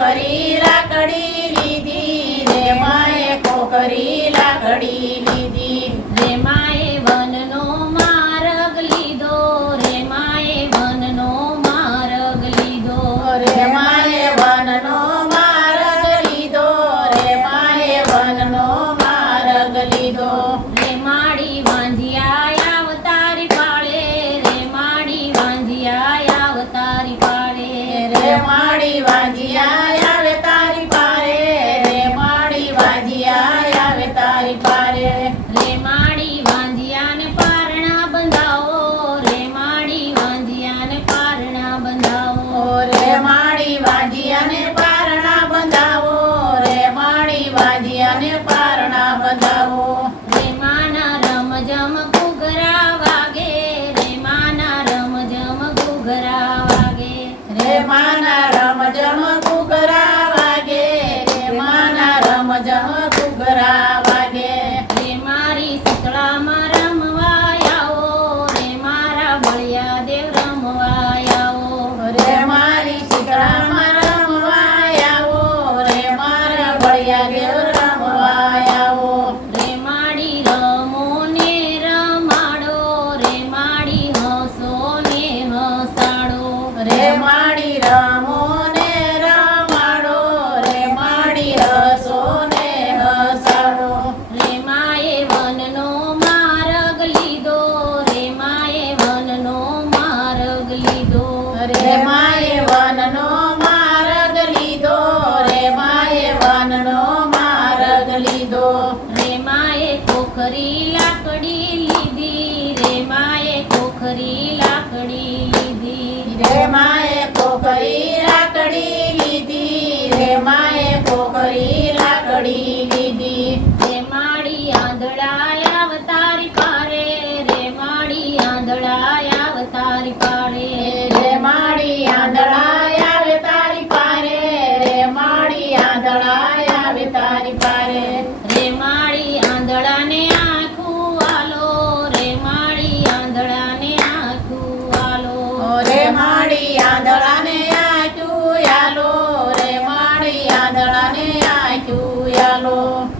ખોખરી લાકડી લીધી રે માએ ખોખરી લાકડી લીધી રે માએ વનનો માર્ગ લીધો રે માએ વનનો માર્ગ લીધો રે માએ વનનો માર્ગ લીધો રે માએ વનનો માર્ગ લીધો રે માડી વાંધિયા અવતારી પાળે રે માડી વાંધિયા અવતારી પાળે રે માડી વાંધિયા આવે તારી પારે રે માડી વાંધિયા આવે તારી પારે રે માડી વાંધિયાને પારણા બંધાવો રે માડી વાંધિયાને પારણા બંધાવો રે માડી વાંધિયાને પારણા બંધાવો રે માડી વાંધિયાને પારણા બંધાવો રે માના રમઝમ ઘૂઘરા વાગે રે માના રમઝમ ઘૂઘરા વાગે રે માના રમઝમ ઘૂઘરા વાગે રે માના રમઝમ ઘૂઘરા વાગે રે મારી શીતળામાં રમવા આવો રે મારા બળિયા દેવ રમવા આવો રે મારી શીતળામાં રમવા આવો રે મારા બળિયા દેવ રમવા આવો રે માડી રમો ને રમાડો રે માડી હસો ને હસાડો રે માડી રમો ને રમાડો રે માડી હસો ને હસાડો રે માએ વનનો માર્ગ લીધો રે માએ વનનો માર્ગ લીધો રે માએ વનનો માર્ગ લીધો રે માએ વનનો માર્ગ લીધો રે માએ ખોખરી લાકડી લીધી રે માએ ખોખરી લાકડી લીધી રે માએ ખોખરી લાકડી લીધી રે માએ ખોખરી લાકડી લીધી રે માડી આંધળા અવતારી પારે રે માડી આંધળા અવતારી પારે રે માડી આંધળા આવે તારી પારે રે માડી આંધળા આવે તારી પારે રે માડી આંધળાને આખું આલો રે માડી આંધળાને આખું આલો રે માડી આંધળાને આચું યાલો રે માડી આંધળાને આચું યાલો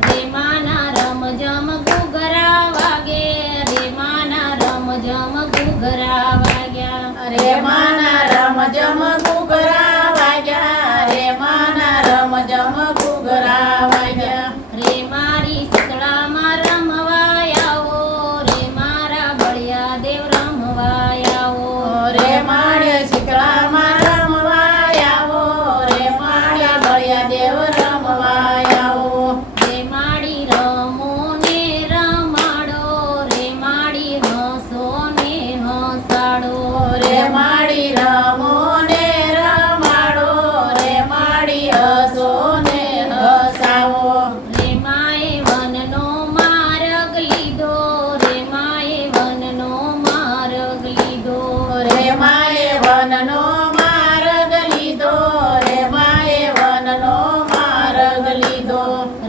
રે માના રમઝમ ઘૂઘરા વાગે રે માના રમઝમ ઘૂઘરા વાગ્યા રે માના રમઝમ ઘૂઘરા વાગ્યા રે માના રમઝમ ઘૂઘરા વાગ્યા રે મારી શીતળામાં રમવા આવો રે મારા બળિયા દેવ રમવા આવો રે માળે શીતળામાં રમવા આવો રે માળે બળિયા દેવ રમવા આવો રે માડી રમો ને રમાડો રે માડી હસો ને હસાડો રે માડી રમો ને રમાડો રે માડી હસો ને હસાવો રે માએ વનનો માર્ગ લીધો રે માએ વનનો માર્ગ લીધો રે માએ વનનો માર્ગ લીધો રે માએ વનનો માર્ગ લીધો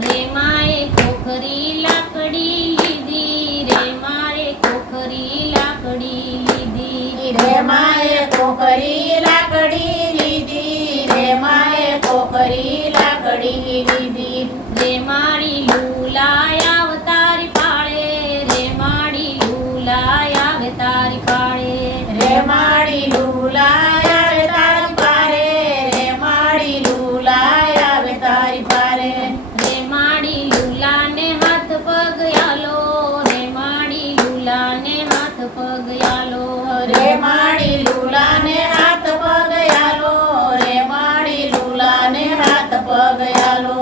રે માએ ખોખરી લાકડી લીધી રે માએ ખોખરી લાકડી લીધી રે માએ ખોખરી લાકડી લીધી રે માએ ખોખરી લાકડી લીધી રે મારી લૂલાય અવતારી પાળે રે માડી લૂલાય અવતારી પાળે રે માડી લૂલાય આવે તારી પારે રે માડી લૂલાય આવે તારી પારે રે માડી લૂલાને હાથ પગ આલો રે માડી લૂલાને હાથ પગ આલો રે માડી લૂલાને હાથ પગ આલો રે માડી લૂલાને હાથ પગ આલો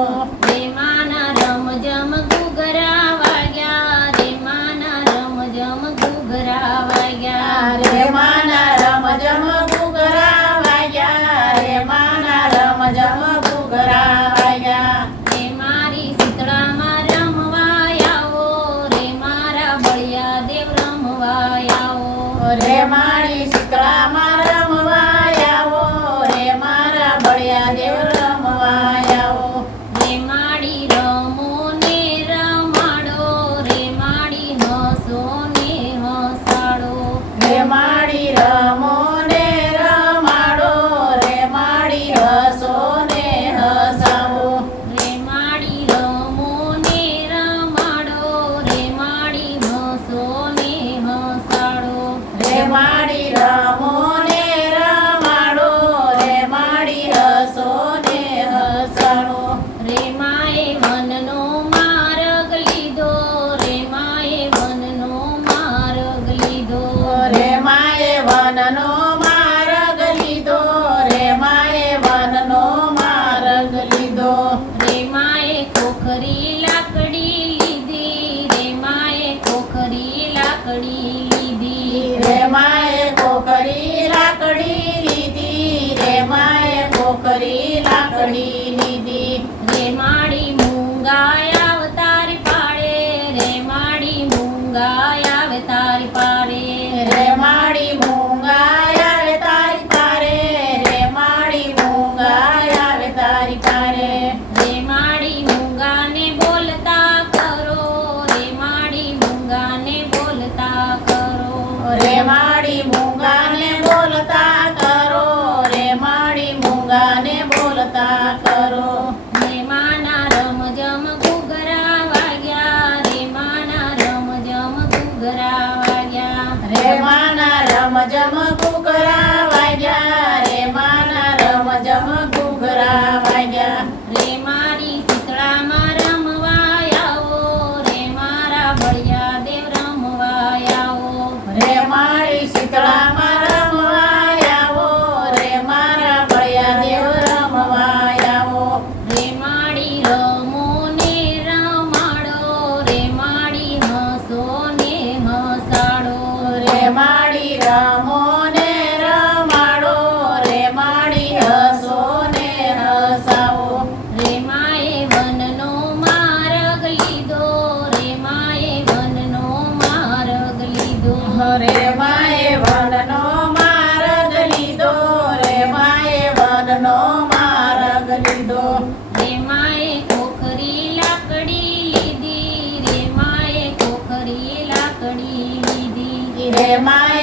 રે માના રમઝમ ઘૂઘરા વાગ્યા રે માના રમઝમ ઘૂઘરા વાગ્યા રે માના રમઝમ ઘૂઘરા વાગ્યા રે માના રમઝમ ઘૂઘરા વાગ્યા રે મારી શીતળામાં રમવા આવો રે મારા બળિયા દેવ રમવા આવો રે મારી શીતળામાં રમવા આવો રે મારા બળિયા દેવ રમવા આવો રે માડી રમો ને રમાડો રે માડી હસો ને હસાડો રે માડી રમો ને રમાડો રે માડી હસો ને રે માએ કોકરી લાકડી લીધી રે માએ કોકરી લાકડી લીધી રે માડી મૂંગાય આવે તારી પાડે રે માડી મૂંગાય આવે તારી પાડે રે માડી મૂંગાય આવે તારી પારે રે માડી મૂંગાય આવે તારી પારે રે માડી મૂંગાને બોલતા કરો રે માડી મૂંગાને બોલતા કરો રે માડી મૂંગાને બોલતા કરો રે માડી મૂંગાને બોલતા કરો રે માના રમઝમ ઘૂઘરા વાગ્યા રે માના રમઝમ ઘૂઘરા વાગ્યા રે માના રમઝમ ઘૂઘરા વાગ્યા રે માના રમઝમ ઘૂઘરા વાગ્યા રે મારી શીતળામાં રમવા આવો રે મારા બળિયા દેવ રમવા આવો રે મારી શીતળામાં રમવા આવો રે મારા બળિયા દેવ રમવા આવો રે માડી રમો ને રમાડો રે માડી હસો ને હસાડો રે માડી રમો ને રમાડો રે માડી હસો ને હસાવો રે માએ વનનો માર્ગ લીધો રે માએ વનનો માર્ગ લીધો રે માએ વનનો માર્ગ લીધો રે માએ વનનો માર્ગ લીધો રે માએ કોકરી લાકડી લીધી રે માએ કોકરી લાકડી લીધી રે માએ